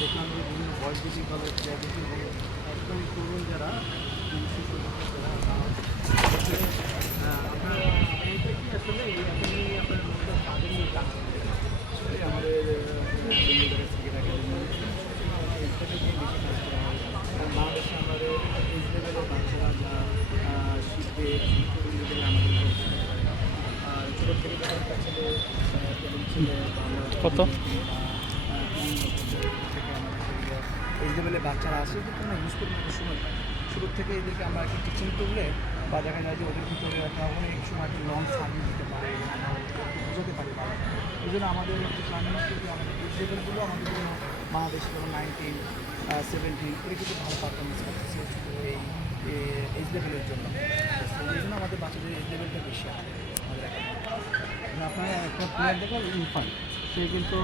দেখলাম যে বিভিন্ন বয়স ভিত্তিক দলের প্লেয়ারদের একদম তরুণ যারা আসলে আপনারা এটা কি আসলে এই একাডেমি নিয়ে আপনার মূলত তাদের নিয়ে কাজ করেন? আসলে আমাদের ক্রিকেট একাডেমি এইটাকে নিয়ে বেশি কাজ করা হয়। কারণ বাংলাদেশে আমাদের এই লেভেলের বাচ্চারা যা শিখবে তরুণ লেভেলে আমাদের ছোটো থেকে যখন একটা ছেলে তরুণ ছেলে বা আমরা কত? থেকে আমাদের এই লেভেলে বাচ্চারা আসে কিন্তু আমরা ইউজ করি একটা সময় পাই। শুরুর থেকে এদেরকে আমরা একটু টিচিং করলে বা দেখা যায় যে ওদের ভিতরে একটা অনেক সময় একটা লং সার্ভিস দিতে পারে, আমরা ওদেরকে একটু বোঝাতে পারি ভালো। এই জন্য আমাদের একটু প্ল্যানিং হচ্ছে যে আমাদের এই লেভেলগুলো আমাদের জন্য বাংলাদেশে যেমন 19, 17 এরা কিন্তু ভালো পারফরমেন্স করতেছে এই এজ লেভেলের জন্য। এই জন্য আমাদের বাচ্চাদের এজ লেভেলটা বেশি আমাদের আপনার একটা প্লেয়ার দেখলাম ইরফান, সে কিন্তু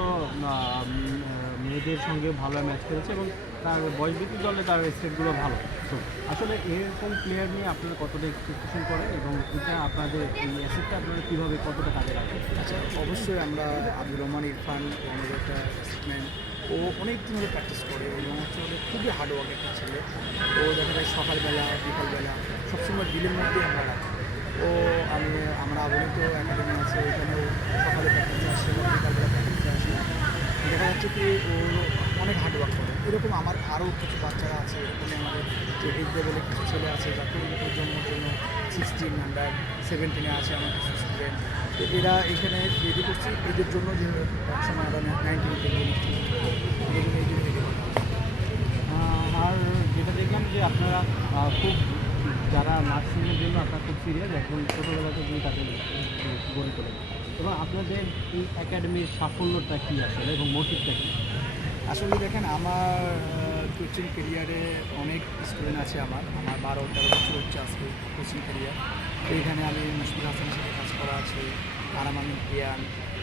মেয়েদের সঙ্গে ভালো ম্যাচ করেছে এবং তার বয়সভিত্তিক দলে তার স্টেটগুলো ভালো। তো আসলে এরকম প্লেয়ার নিয়ে আপনারা কতটা এক্সপেকটেশন করেন এবং এটা আপনাদের এই অ্যাসেটটা আপনারা কীভাবে কতটা কাজে লাগবে? আচ্ছা, অবশ্যই আমরা আব্দুর রহমান ইরফান আমাদের একটা অ্যাসিস্ট্যান্ট, ও অনেক দিন ধরে প্র্যাকটিস করে এবং হচ্ছে ওদের খুবই হার্ডওয়ার্ক একটা ছেলে। ও দেখা যায় সকালবেলা বিকালবেলা সবসময় দিলের মধ্যেই আমরা রাখি। ও আমরা অবনীত একাডেমি আছে, ওইখানেও সকালে প্র্যাকটিসে আসে এবং বিকালবেলা প্র্যাকটিসে আসে। দেখা যাচ্ছে কি ও অনেক হার্ডওয়ার্ক করে। এরকম আমার আরও কিছু বাচ্চারা আছে, এরকমই আমাদের যে এই লেভেলে কিছু ছেলে আছে যাকে জন্মের জন্য 16, আন্ডার 17 আছে আমার কিছু স্টুডেন্ট। তো এরা এখানে রেডি করছি এদের জন্য যে একসময় আমরা 19 এই জন্য রেডি করা। আর যেটা দেখলাম যে আপনারা খুব যারা নার্সিংয়ের জন্য আপনারা খুব সিরিয়াস, একদম ছোটোবেলা থেকেই তাদের গড়ে তোলেন এবং আপনাদের এই একাডেমির সাফল্যটা কী আসলে এবং মোটিভটা কী? আসলে দেখেন আমার কোচিং ক্যারিয়ারে অনেক স্টুডেন্ট আছে। আমার 12-13 বছর হচ্ছে আজকে কোচিং ক্যারিয়ার। তো এখানে আমি মুশফিক হাসানের সাথে কাজ করা আছে, আরাম আমিন প্রিয়ান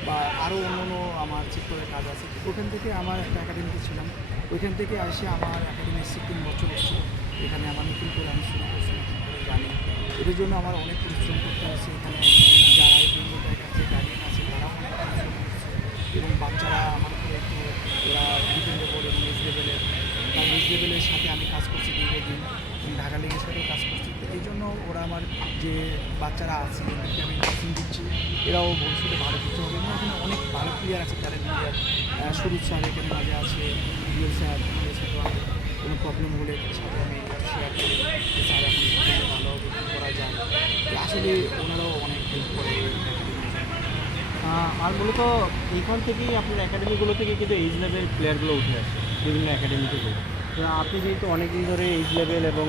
বা আরও অন্য আমার চিত্রের কাজ আছে। ওখান থেকে আমার একটা একাডেমিতে ছিলাম, ওইখান থেকে এসে আমার একাডেমি 3 বছর হচ্ছে এখানে আমার নতুন করে আমি শুরু করছি, নতুন করে জানি। এদের জন্য আমার অনেক পরিশ্রম করতে হচ্ছে। এখানে যারা এই বন্ধুদের কাছে গার্ডিয়ান আছে তারাও অনেক পরিশ্রম করছে এবং বাচ্চারা আমার উপরে একটু ওরা ডিপেন্ড করে এবং এজ লেভেলের, কারণ এজ লেভেলের সাথে আমি কাজ করছি দীর্ঘদিন, ঢাকা লিগের সাথেও কাজ করছি। তো এই জন্য ওরা আমার যে বাচ্চারা আছে এদেরকে আমি কোচিং দিচ্ছি, এরাও ভবিষ্যতে ভালো কিছু হবে এবং এখানে অনেক ভালো প্লেয়ার আছে, ট্যালেন্ট প্লেয়ার। সুরজ স্যার এখানে মাঝে আছে, রিয়েল স্যার, আমাদের সাথে আমি কোনো প্রবলেম হলে এদের সাথে আমি শেয়ার করি যে স্যার এখন করলে ভালো হবে, কী করা যায়। তো আসলে ওনারাও অনেক হেল্প করে এই একাডেমির জন্য। আর মূলত এইখান থেকেই আপনার একাডেমিগুলো থেকে কিন্তু এইজ লেভেল প্লেয়ারগুলো উঠে আসে বিভিন্ন একাডেমি থেকে। তো আপনি যেহেতু অনেকদিন ধরে এইজ লেভেল এবং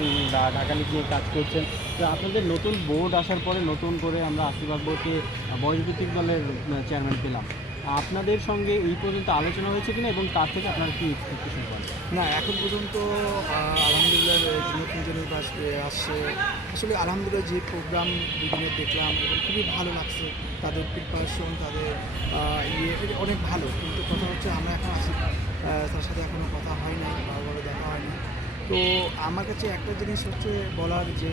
ঢাকা লিগ নিয়ে কাজ করছেন, তো আপনাদের নতুন বোর্ড আসার পরে নতুন করে আমরা আসিফ আকবরকে বয়সভিত্তিক দলের চেয়ারম্যান পেলাম। আপনাদের সঙ্গে এই পর্যন্ত আলোচনা হয়েছে কিনা এবং তার থেকে আপনারা কী এক্সপেকটেশন করেন? না, এখন পর্যন্ত আলহামদুলিল্লাহ যে নতুন যে নিউজ আসছে, আসলে আলহামদুলিল্লাহ যে প্রোগ্রাম দুদিনের দেখলাম এবং খুবই ভালো লাগছে। তাদের প্রিপারেশন, তাদের এটা অনেক ভালো। কিন্তু কথা হচ্ছে আমরা এখন আসি তার সাথে এখনও কথা হয় নাই, ভালোভাবে দেখা হয়নি। তো আমার কাছে একটা জিনিস হচ্ছে বলার যে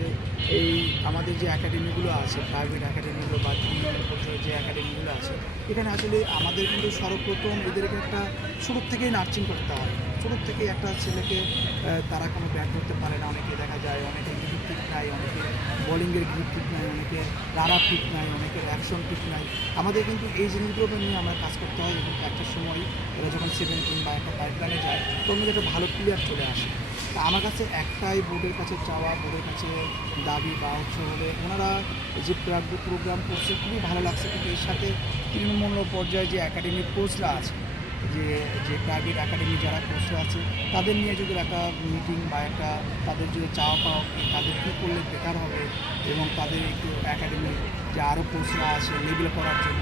এই আমাদের যে একাডেমিগুলো আছে, প্রাইভেট একাডেমিগুলো বা ইউনিয়ন পর্যায়ে যে একাডেমিগুলো আছে, এখানে আসলে আমাদের কিন্তু সর্বপ্রথম এদেরকে একটা শুরু থেকেই নার্সিং করতে হয়। ছোটো থেকে একটা ছেলেকে তারা কোনো ব্যাট করতে পারে না, অনেকে দেখা যায় অনেকের গ্রিপ ঠিক নাই, অনেকে বোলিংয়ের গ্রিপ ঠিক নাই, অনেকে রান আপ ঠিক নাই, অনেকের অ্যাকশন ঠিক নাই। আমাদের কিন্তু এই জিনিসগুলো নিয়ে আমরা কাজ করতে হয় এবং একটা সময় এরা যখন 17 বা একটা পাইপলাইনে যায় তখন কিন্তু একটা ভালো প্লেয়ার চলে আসে। তা আমার কাছে একটাই বোর্ডের কাছে চাওয়া, বোর্ডের কাছে দাবি বা হচ্ছে হলে ওনারা যে প্রোগ্রাম করছে খুবই ভালো লাগছে, কিন্তু এর সাথে তৃণমূল পর্যায়ে যে একাডেমির কোচরা আছে, যে যে প্রাইভেট একাডেমি যারা কোচরা আছে তাদের নিয়ে যদি একটা মিটিং বা একটা তাদের যদি চাওয়া পাওয়া তাদের কী করলে বেটার হবে এবং তাদের একটু একাডেমির যে আরও কোচরা আছে লেভেল করার জন্য,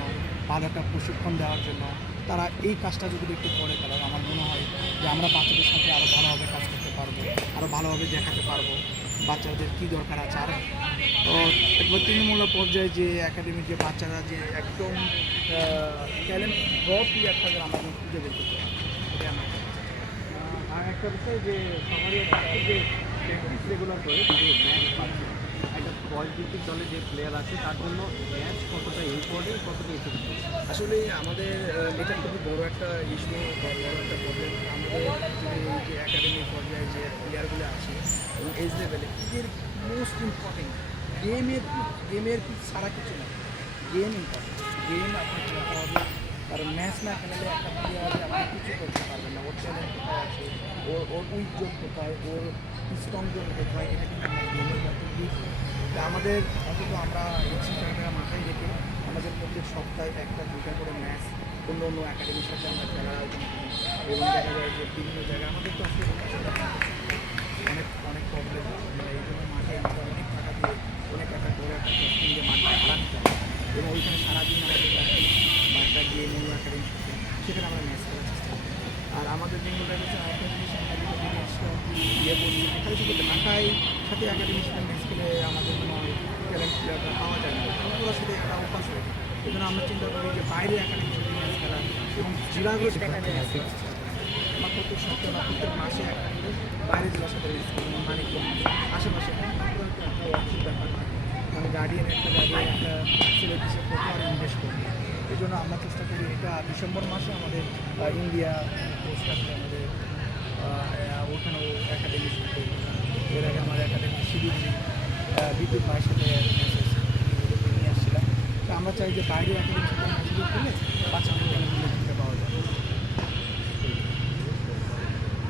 ভালো একটা প্রশিক্ষণ দেওয়ার জন্য তারা এই কাজটা যদি একটু করে, তাহলে আমার মনে হয় যে আমরা বাচ্চাদের সাথে আরও ভালোভাবে কাজ করতে পারবো, আরও ভালোভাবে দেখাতে পারবো বাচ্চাদের কী দরকার আছে। আর একবার তৃণমূল পর্যায়ে যে একাডেমির যে বাচ্চারা যে একদম ট্যালেন্ট প্লেয়ার থাকে আমরা খুঁজে বের করতে পারি, এটাই আমার কাছে। আর একটা বিষয় যে শহরে যে প্র্যাকটিস রেগুলার করে কিন্তু ম্যাচ পাচ্ছে, একটা বয়সভিত্তিক দলে যে প্লেয়ার আছে তার জন্য ম্যাচ কতটা ইম্পর্টেন্ট, কতটা ইফেক্টিভ? আসলে আমাদের এটা খুবই বড় একটা ইস্যু বা বড় একটা প্রবলেম। আমাদের একাডেমি পর্যায়ে যে প্লেয়ারগুলো আছে এবং এজ লেভেলে এদের মোস্ট ইম্পর্টেন্ট গেমের ছাড়া কিছু না, গেম ইম্পর্টেন্ট। গেম আপনার খেলাতে হবে, কারণ ম্যাচ না খেলালে একটা প্লেয়ারে আপনি কিছু করতে পারবেন না। ওর ট্যালেন্ট কোথায় আছে, ওর উইক জোন কোথায়, ওর স্ট্রং জোন কোথায়, এটা কিন্তু আমরা গেমের মাধ্যমে বুঝবো। তা আমাদের অন্তত আমরা এই চিন্তাটা মাথায় রেখে আমাদের প্রত্যেক সপ্তাহে একটা দুটা করে ম্যাচ অন্য অন্য একাডেমির সাথে আমরা খেলার আয়োজন করি এবং দেখা যায় যে বিভিন্ন জায়গায় আমাদের তো আসলে অনেক অনেক প্রবলেম আমরা এই জন্য মাঠে আমরা অনেক টাকা দিয়ে অনেক একটা বড় একটা কোচিং দিয়ে মাঠে ভাড়া নিতে হয় এবং ওইখানে সারাদিন আমাদের প্র্যাকটিস বা একটা গিয়ে অন্য একাডেমির সাথে সেখানে আমরা ম্যাচ খেলার চেষ্টা করি। আর আমাদের বেঙ্গল টাইগার্সের আরেকটা জিনিস আমরা যেটা জিনিসটা ইয়ে বলি, এখানে শুধু ঢাকায় সাথে একাডেমির সাথে ম্যাচ খেলে আমাদের মনে হয় ট্যালেন্ট প্লেয়ারটা পাওয়া যায় না, ওরা সাথে একটা অভ্যাস হয়ে যায়। এই জন্য আমরা চিন্তা করি যে বাইরে একাডেমির সাথে ম্যাচ খেলা এবং জেলাগুলো দেখা যায় আমার প্রত্যেক সপ্তাহে বা প্রত্যেক মাসে একটা করে বাইরে জেলার সাথে ম্যাচ করি, যেমন মানিকগঞ্জ আশেপাশে একটা অর্থিক ব্যাপার থাকে, মানে গার্ডিয়ান একটা ছেলের পিছিয়ে কত আর ইনভেস্ট করবে। এই জন্য আমরা চেষ্টা করি এটা ডিসেম্বর মাসে আমাদের ইন্ডিয়া কোচ থাকলে আমাদের ওখানেও একাডেমি শুরু করি। এর আগে আমার একাডেমি শিলিগুড়ি বিদ্যুৎ ভাইয়ের সাথে নিয়ে আসছিলাম। তো আমরা চাই যে বাইরে একাডেমির সাথে ম্যাচগুলো খেলে বাচ্চাদের